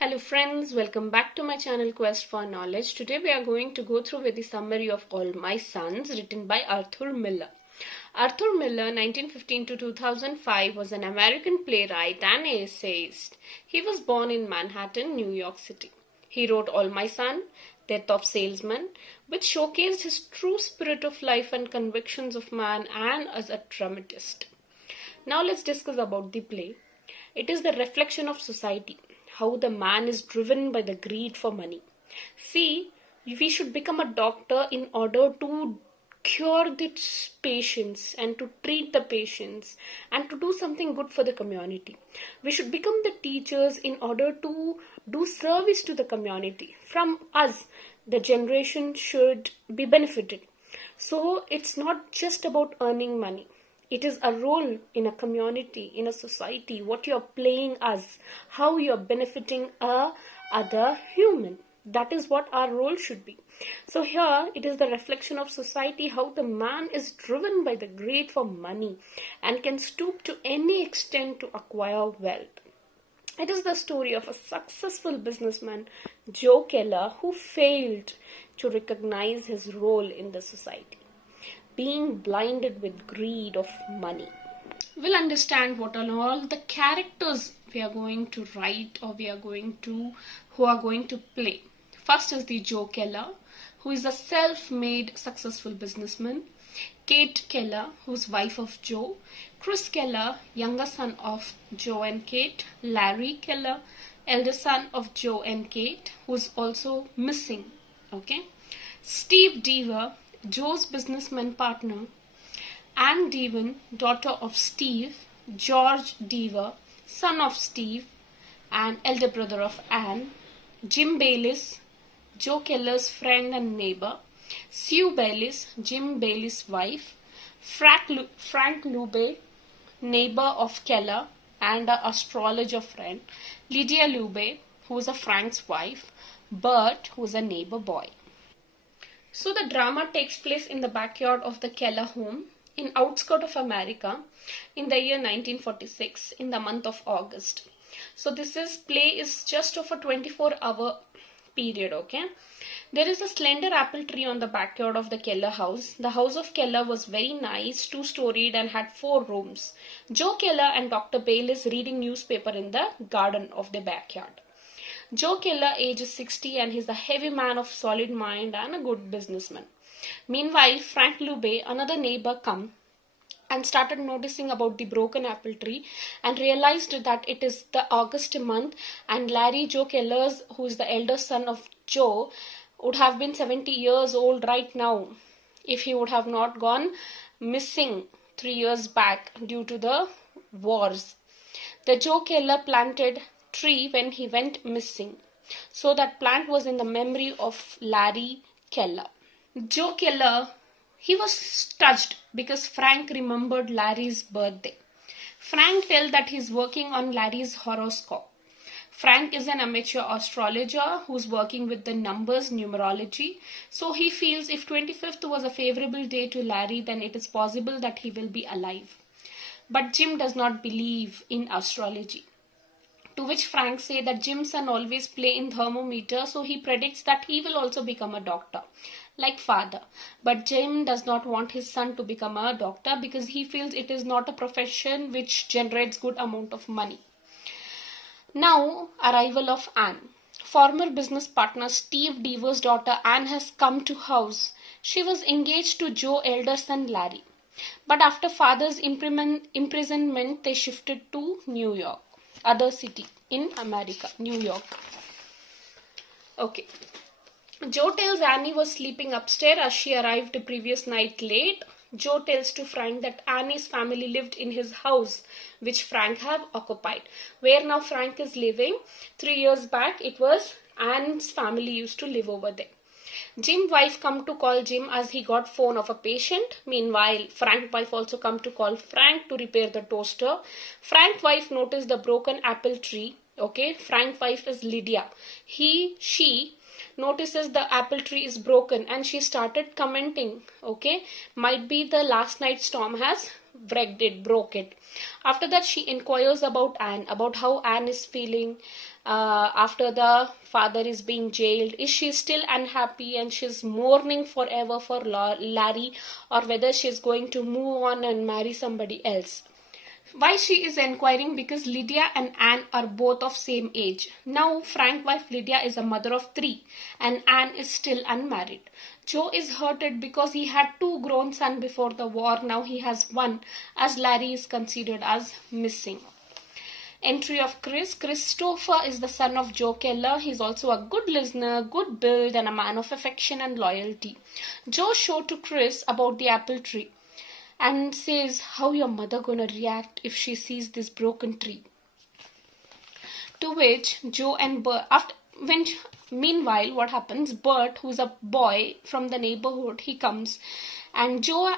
Hello friends, welcome back to my channel Quest for Knowledge. Today we are going to go through with the summary of All My Sons written by Arthur Miller. Arthur Miller, 1915 to 2005, was an American playwright and essayist. He was born in Manhattan, New York City. He wrote All My Son, Death of Salesman, which showcased his true spirit of life and convictions of man and as a dramatist. Now let's discuss about the play. It is the reflection of society, how the man is driven by the greed for money. See, we should become a doctor in order to cure the patients and to treat the patients and to do something good for the community. We should become the teachers in order to do service to the community. From us, the generation should be benefited. So it's not just about earning money. It is a role in a community, in a society, what you're playing as, how you're benefiting a other human. That is what our role should be. So here it is the reflection of society, how the man is driven by the greed for money and can stoop to any extent to acquire wealth. It is the story of a successful businessman, Joe Keller, who failed to recognize his role in the society, being blinded with greed of money. We'll understand what are all the characters we are going to write or who are going to play. First is the Joe Keller, who is a self-made successful businessman. Kate Keller, who's wife of Joe. Chris Keller, younger son of Joe and Kate. Larry Keller, elder son of Joe and Kate, who's also missing. Okay. Steve Deever, Joe's businessman partner. Ann Deever, daughter of Steve. George Deever, son of Steve and elder brother of Ann. Jim Bayliss, Joe Keller's friend and neighbor. Sue Bayliss, Jim Bayliss' wife. Frank Lube, neighbor of Keller and an astrologer friend. Lydia Lube, who is a Frank's wife. Bert, who is a neighbor boy. So the drama takes place in the backyard of the Keller home in outskirts of America in the year 1946 in the month of August. So this play is just of a 24-hour period, okay? There is a slender apple tree on the backyard of the Keller house. The house of Keller was very nice, two-storied and had 4 rooms. Joe Keller and Dr. Bayliss reading newspaper in the garden of the backyard. Joe Keller, age is 60 and he's a heavy man of solid mind and a good businessman. Meanwhile, Frank Lube, another neighbor, come and started noticing about the broken apple tree and realized that it is the August month and Larry Joe Keller's, who is the elder son of Joe, would have been 70 years old right now if he would have not gone missing 3 years back due to the wars. The Joe Keller planted tree when he went missing. So that plant was in the memory of Larry Keller. Joe Keller, he was touched because Frank remembered Larry's birthday. Frank tells that he's working on Larry's horoscope. Frank is an amateur astrologer who's working with the numbers, numerology. So he feels if 25th was a favorable day to Larry, then it is possible that he will be alive. But Jim does not believe in astrology. To which Frank say that Jim's son always play in thermometer, so he predicts that he will also become a doctor, like father. But Jim does not want his son to become a doctor because he feels it is not a profession which generates good amount of money. Now, arrival of Ann. Former business partner Steve Deaver's daughter Ann has come to house. She was engaged to Joe's elder son Larry. But after father's imprisonment, they shifted to New York. Other city in America, New York. Okay. Joe tells Annie was sleeping upstairs as she arrived the previous night late. Joe tells to Frank that Annie's family lived in his house, which Frank have occupied. Where now Frank is living, 3 years back, it was Anne's family used to live over there. Jim's wife come to call Jim as he got phone of a patient. Meanwhile, Frank's wife also come to call Frank to repair the toaster. Frank's wife noticed the broken apple tree. Okay, Frank's wife is Lydia. She notices the apple tree is broken, and she started commenting, okay, might be the last night's storm has wrecked it, broke it. After that, she inquires about Anne, about how Anne is feeling after the father is being jailed. Is she still unhappy and she's mourning forever for Larry, or whether she's going to move on and marry somebody else? Why she is inquiring? Because Lydia and Anne are both of same age. Now Frank's wife Lydia is a mother of 3 and Anne is still unmarried. Joe is hurted because he had 2 grown sons before the war. Now he has 1, as Larry is considered as missing. Entry of Chris. Christopher is the son of Joe Keller. He's also a good listener, good build, and a man of affection and loyalty. Joe showed to Chris about the apple tree and says, how your mother gonna react if she sees this broken tree? To which Joe and Bert, meanwhile, what happens? Bert, who's a boy from the neighborhood, he comes, and Joe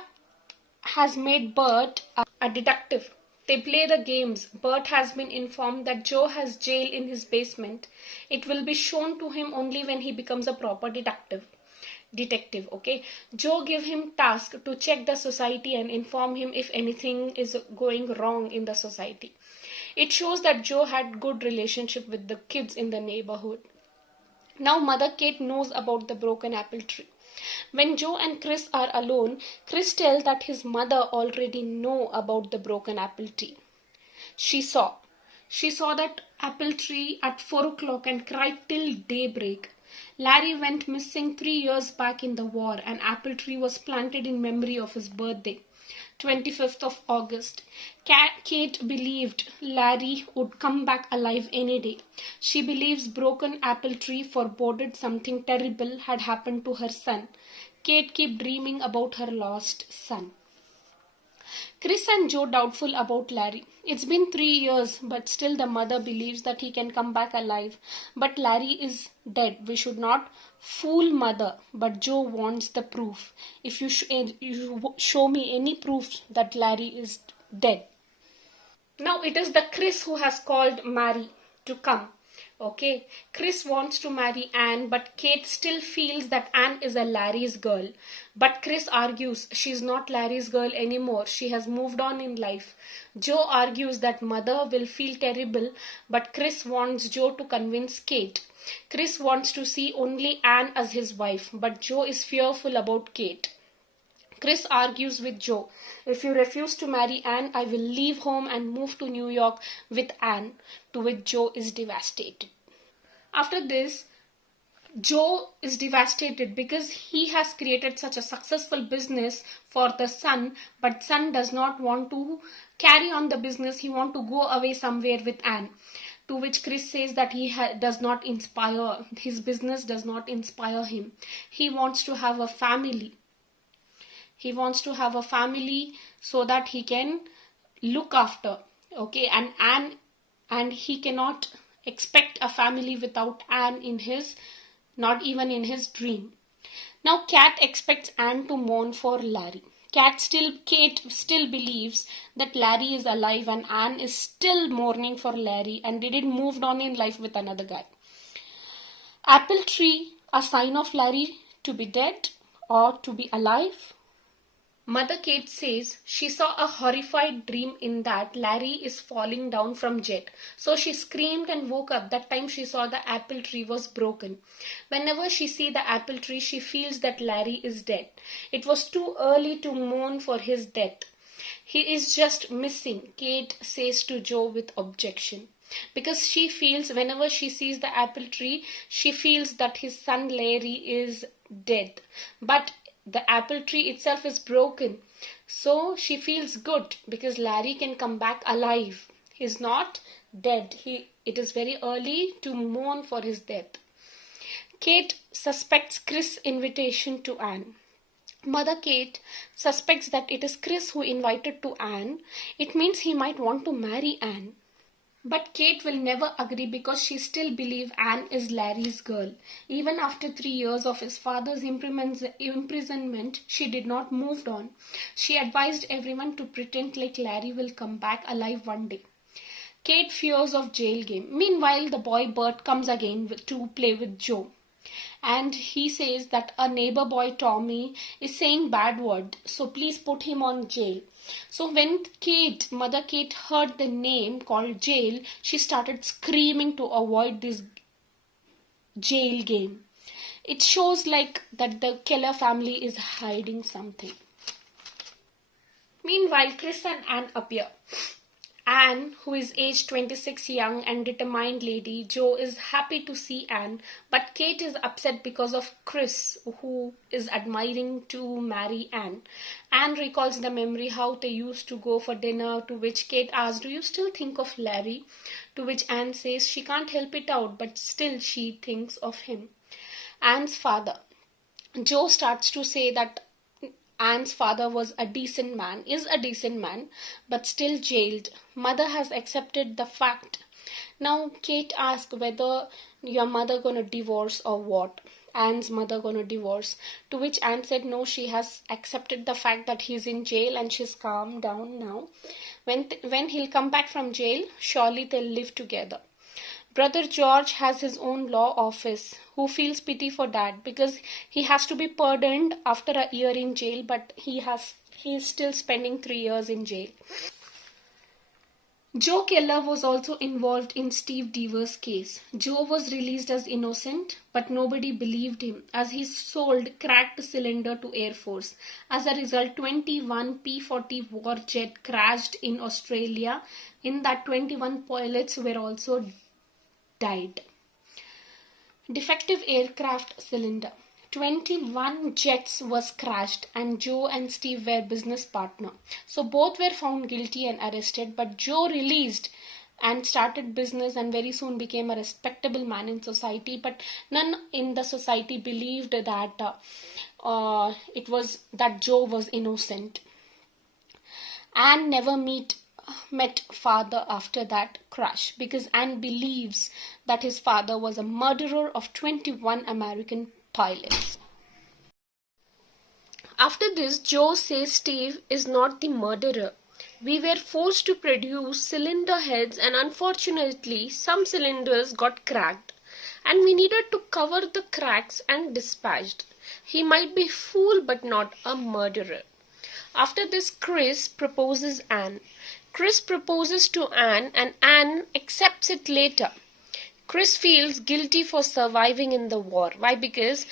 has made Bert a detective. They play the games. Bert has been informed that Joe has jail in his basement. It will be shown to him only when he becomes a proper detective. Okay, Joe give him task to check the society and inform him if anything is going wrong in the society. It shows that Joe had good relationship with the kids in the neighborhood. Now Mother Kate knows about the broken apple tree. When Joe and Chris are alone, Chris tells that his mother already know about the broken apple tree. She saw that apple tree at 4 o'clock and cried till daybreak. Larry went missing 3 years back in the war. An apple tree was planted in memory of his birthday, 25th of August. Kate believed Larry would come back alive any day. She believes broken apple tree foreboded something terrible had happened to her son. Kate kept dreaming about her lost son. Chris and Joe doubtful about Larry. It's been 3 years, but still the mother believes that he can come back alive. But Larry is dead. We should not fool mother. But Joe wants the proof. If you show me any proof that Larry is dead. Now it is the Chris who has called Mary to come. Okay, Chris wants to marry Anne, but Kate still feels that Anne is a Larry's girl. But Chris argues she's not Larry's girl anymore. She has moved on in life. Joe argues that mother will feel terrible, but Chris wants Joe to convince Kate. Chris wants to see only Anne as his wife, but Joe is fearful about Kate. Chris argues with Joe. If you refuse to marry Anne, I will leave home and move to New York with Anne, to which Joe is devastated. After this, Joe is devastated because he has created such a successful business for the son, but son does not want to carry on the business. He wants to go away somewhere with Anne. To which Chris says that he does not inspire, his business does not inspire him. He wants to have a family. He wants to have a family so that he can look after, okay, and he cannot expect a family without Anne in his, not even in his dream. Now Kat expects Anne to mourn for Larry. Kate still believes that Larry is alive and Anne is still mourning for Larry and didn't move on in life with another guy. Apple tree, a sign of Larry to be dead or to be alive? Mother Kate says she saw a horrified dream in that Larry is falling down from jet. So she screamed and woke up. That time she saw the apple tree was broken. Whenever she sees the apple tree, she feels that Larry is dead. It was too early to mourn for his death. He is just missing, Kate says to Joe with objection. Because she feels, whenever she sees the apple tree, she feels that his son Larry is dead. But the apple tree itself is broken. So she feels good because Larry can come back alive. He's not dead. It is very early to mourn for his death. Kate suspects Chris' invitation to Anne. Mother Kate suspects that it is Chris who invited to Anne. It means he might want to marry Anne. But Kate will never agree because she still believes Anne is Larry's girl. Even after 3 years of his father's imprisonment, she did not move on. She advised everyone to pretend like Larry will come back alive one day. Kate fears of jail game. Meanwhile, the boy Bert comes again to play with Joe. and he says that a neighbor boy Tommy is saying bad word, so please put him on jail. So when Mother Kate heard the name called jail, she started screaming to avoid this jail game. It shows like that the Keller family is hiding something. Meanwhile, Chris and Anne appear. Anne, who is aged 26, young and determined lady, Joe is happy to see Anne, but Kate is upset because of Chris, who is admiring to marry Anne. Anne recalls the memory how they used to go for dinner, to which Kate asks, "Do you still think of Larry?" To which Anne says she can't help it out, but still she thinks of him. Anne's father. Joe starts to say that Anne's father is a decent man, but still jailed. Mother has accepted the fact. Now Kate asks whether your mother gonna divorce or what. Anne's mother gonna divorce. To which Anne said no, she has accepted the fact that he's in jail and she's calmed down now. When he'll come back from jail, surely they'll live together. Brother George has his own law office, who feels pity for Dad because he has to be pardoned after a year in jail, but he is still spending 3 years in jail. Joe Keller was also involved in Steve Deaver's case. Joe was released as innocent, but nobody believed him as he sold cracked cylinder to Air Force. As a result, 21 P-40 war jet crashed in Australia. In that, 21 pilots were also died. Defective aircraft cylinder. 21 jets was crashed and Joe and Steve were business partner. So both were found guilty and arrested, but Joe released and started business and very soon became a respectable man in society, but none in the society believed that Joe was innocent. Anne never met father after that crash because Anne believes that his father was a murderer of 21 American pilots. After this, Joe says Steve is not the murderer. We were forced to produce cylinder heads and unfortunately some cylinders got cracked and we needed to cover the cracks and dispatched. He might be fool but not a murderer. After this, Chris proposes Anne. Chris proposes to Anne and Anne accepts it later. Chris feels guilty for surviving in the war. Why? Because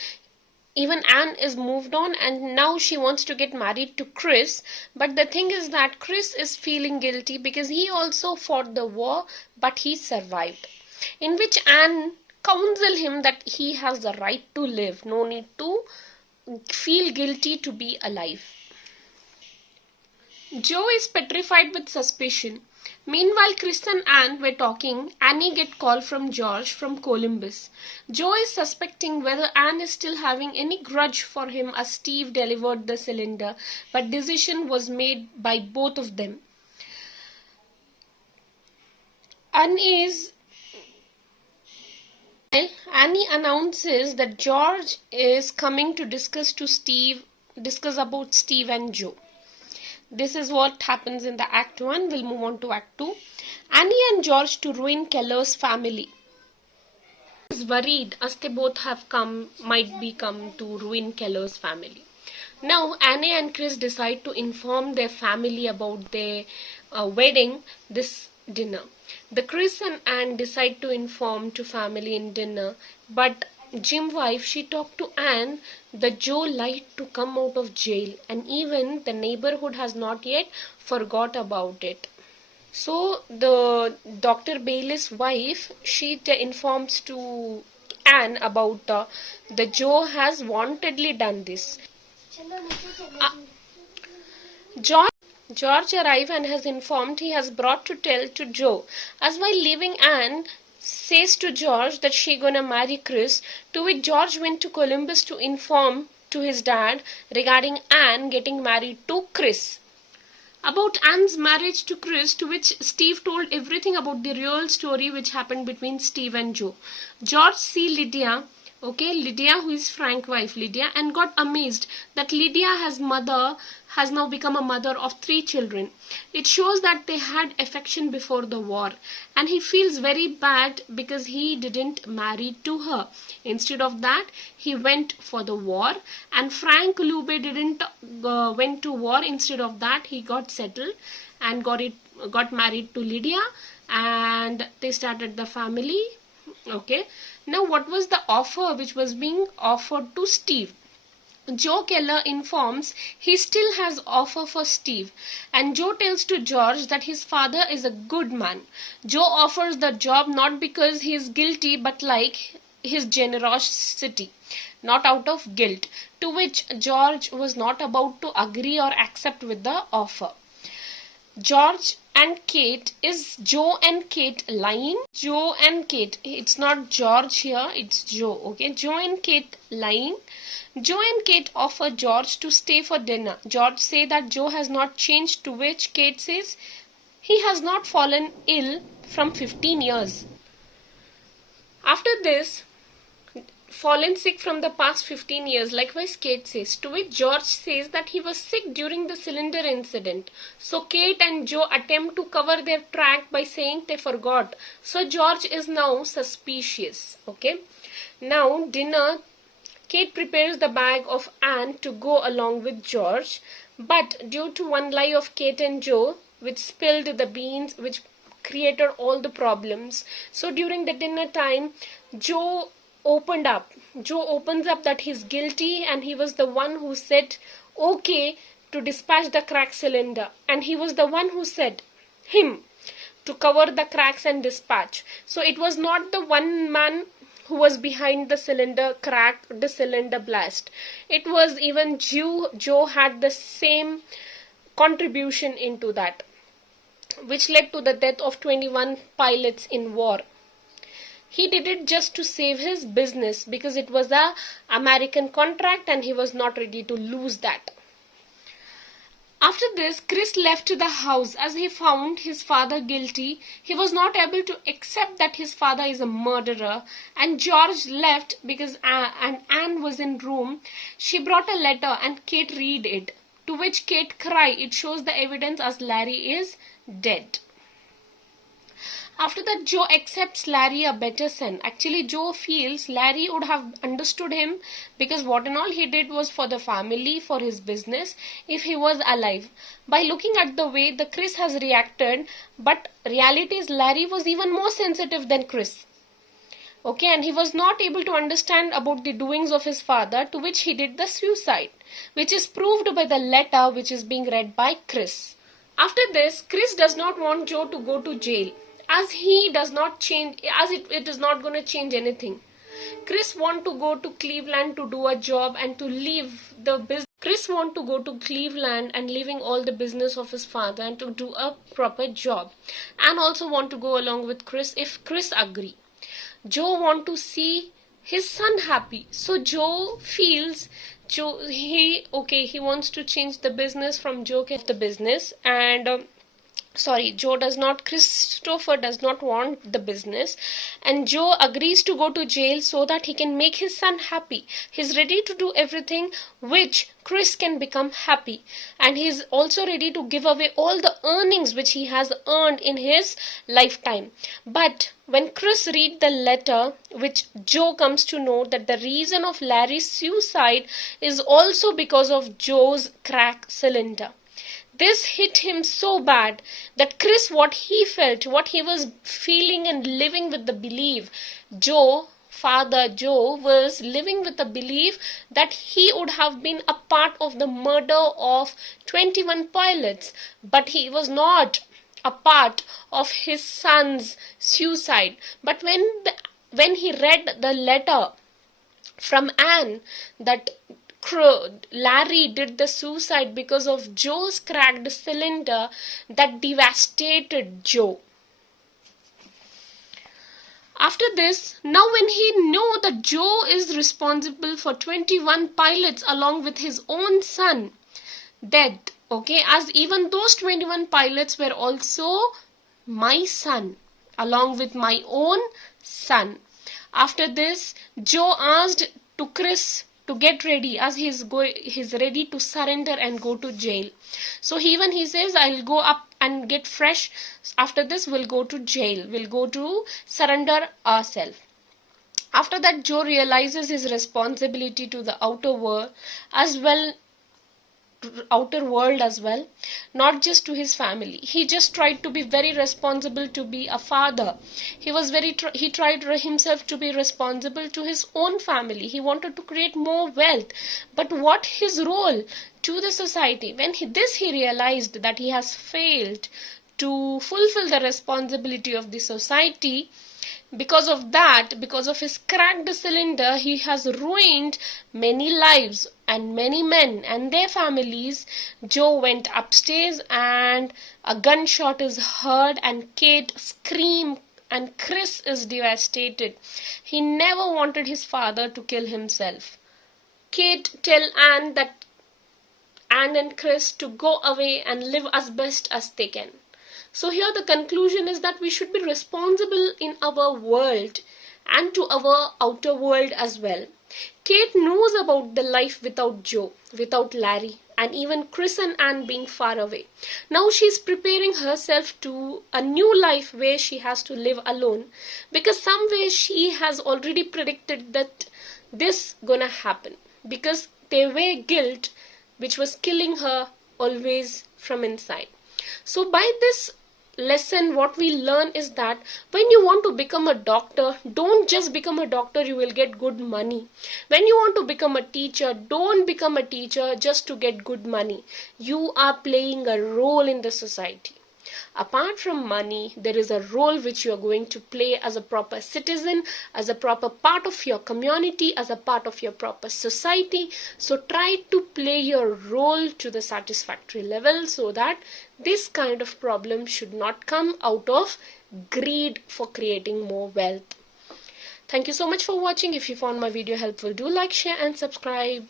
even Anne is moved on and now she wants to get married to Chris. But the thing is that Chris is feeling guilty because he also fought the war but he survived. In which Anne counsels him that he has the right to live. No need to feel guilty to be alive. Joe is petrified with suspicion. Meanwhile, Chris and Anne were talking. Annie get call from George from Columbus. Joe is suspecting whether Anne is still having any grudge for him as Steve delivered the cylinder, but decision was made by both of them. Annie announces that George is coming to discuss about Steve and Joe. This is what happens in the Act 1. We'll move on to Act 2. Annie and George to ruin Keller's family. Is worried as they both might be come to ruin Keller's family. Now Annie and Chris decide to inform their family about their wedding this dinner. The Chris and Anne decide to inform to family in dinner, but Jim's wife, she talked to Anne that Joe lied to come out of jail and even the neighborhood has not yet forgot about it. So the Dr. Bailey's wife, she informs to Anne about the Joe has wantedly done this. George arrives and has informed he has brought to tell to Joe. As while leaving, Anne says to George that she gonna marry Chris, to which George went to Columbus to inform to his dad regarding Anne getting married to Chris. About Anne's marriage to Chris, to which Steve told everything about the real story which happened between Steve and Joe. George see Lydia Okay, Lydia, who is Frank's wife, Lydia, and got amazed that Lydia has now become a mother of 3 children. It shows that they had affection before the war, and he feels very bad because he didn't marry to her. Instead of that, he went for the war, and Frank Lube didn't went to war. Instead of that, he got settled and got married to Lydia, and they started the family. Okay, now what was the offer which was being offered to Steve? Joe Keller informs he still has offer for Steve, and Joe tells to George that his father is a good man. Joe offers the job not because he is guilty but like his generosity, not out of guilt, to which George was not about to agree or accept with the offer. George and Kate, is Joe and Kate lying? Joe and Kate, it's not George here, it's Joe. Okay, Joe and Kate lying. Joe and Kate offer George to stay for dinner. George say that Joe has not changed, to which Kate says he has not fallen ill from 15 years. After this, fallen sick from the past 15 years, likewise Kate says, to which George says that he was sick during the cylinder incident. So Kate and Joe attempt to cover their track by saying they forgot. So George is now suspicious. Okay, now dinner, Kate prepares the bag of Anne to go along with George, but due to one lie of Kate and Joe, which spilled the beans, which created all the problems. So during the dinner time, Joe opens up that he's guilty, and he was the one who said okay to dispatch the crack cylinder, and he was the one who said him to cover the cracks and dispatch. So it was not the one man who was behind the cylinder crack, the cylinder blast. It was even Joe had the same contribution into that, which led to the death of 21 pilots in war. He did it just to save his business because it was a American contract and he was not ready to lose that. After this, Chris left the house as he found his father guilty. He was not able to accept that his father is a murderer, and George left because Anne was in room. She brought a letter and Kate read it, to which Kate cried. It shows the evidence as Larry is dead. After that, Joe accepts Larry a better son. Actually, Joe feels Larry would have understood him because what and all he did was for the family, for his business, if he was alive. By looking at the way the Chris has reacted, but reality is Larry was even more sensitive than Chris. Okay, and he was not able to understand about the doings of his father, to which he did the suicide, which is proved by the letter which is being read by Chris. After this, Chris does not want Joe to go to jail, as he does not change, as it is not going to change anything. Chris want to go to Cleveland to do a job and to leave the business. Chris want to go to Cleveland and leaving all the business of his father and to do a proper job, and also want to go along with Chris if Chris agree. Joe want to see his son happy, so Joe feels he wants to change the business from Joe of the business, and Christopher does not want the business, and Joe agrees to go to jail so that he can make his son happy. He's ready to do everything which Chris can become happy, and he's also ready to give away all the earnings which he has earned in his lifetime. But when Chris reads the letter, which Joe comes to know that the reason of Larry's suicide is also because of Joe's crack cylinder. This hit him so bad that Chris, what he was feeling and living with the belief, Father Joe was living with the belief that he would have been a part of the murder of 21 pilots, but he was not a part of his son's suicide. But when he read the letter from Anne that Larry did the suicide because of Joe's cracked cylinder, that devastated Joe. After this, now when he knew that Joe is responsible for 21 pilots along with his own son dead, okay, as even those 21 pilots were also my son along with my own son. After this, Joe asked to Chris to get ready as he's ready to surrender and go to jail. So he says, I'll go up and get fresh. After this, we'll go to jail. We'll go to surrender ourselves. After that, Joe realizes his responsibility to the outer world as well, not just to his family. He just tried to be very responsible to be a father. He tried himself to be responsible to his own family. He wanted to create more wealth. But what his role to the society? When he realized that he has failed to fulfill the responsibility of the society. Because of his cracked cylinder, he has ruined many lives and many men and their families. Joe went upstairs and a gunshot is heard and Kate screams and Chris is devastated. He never wanted his father to kill himself. Kate tells Anne and Chris to go away and live as best as they can. So here the conclusion is that we should be responsible in our world and to our outer world as well. Kate knows about the life without Joe, without Larry, and even Chris and Anne being far away. Now she's preparing herself to a new life where she has to live alone, because somewhere she has already predicted that this gonna happen, because there were guilt which was killing her always from inside. So by this lesson, what we learn is that when you want to become a doctor, don't just become a doctor, you will get good money. When you want to become a teacher, don't become a teacher just to get good money. You are playing a role in the society. Apart from money, there is a role which you are going to play as a proper citizen, as a proper part of your community, as a part of your proper society. So try to play your role to the satisfactory level so that this kind of problem should not come out of greed for creating more wealth. Thank you so much for watching. If you found my video helpful, do like, share and subscribe.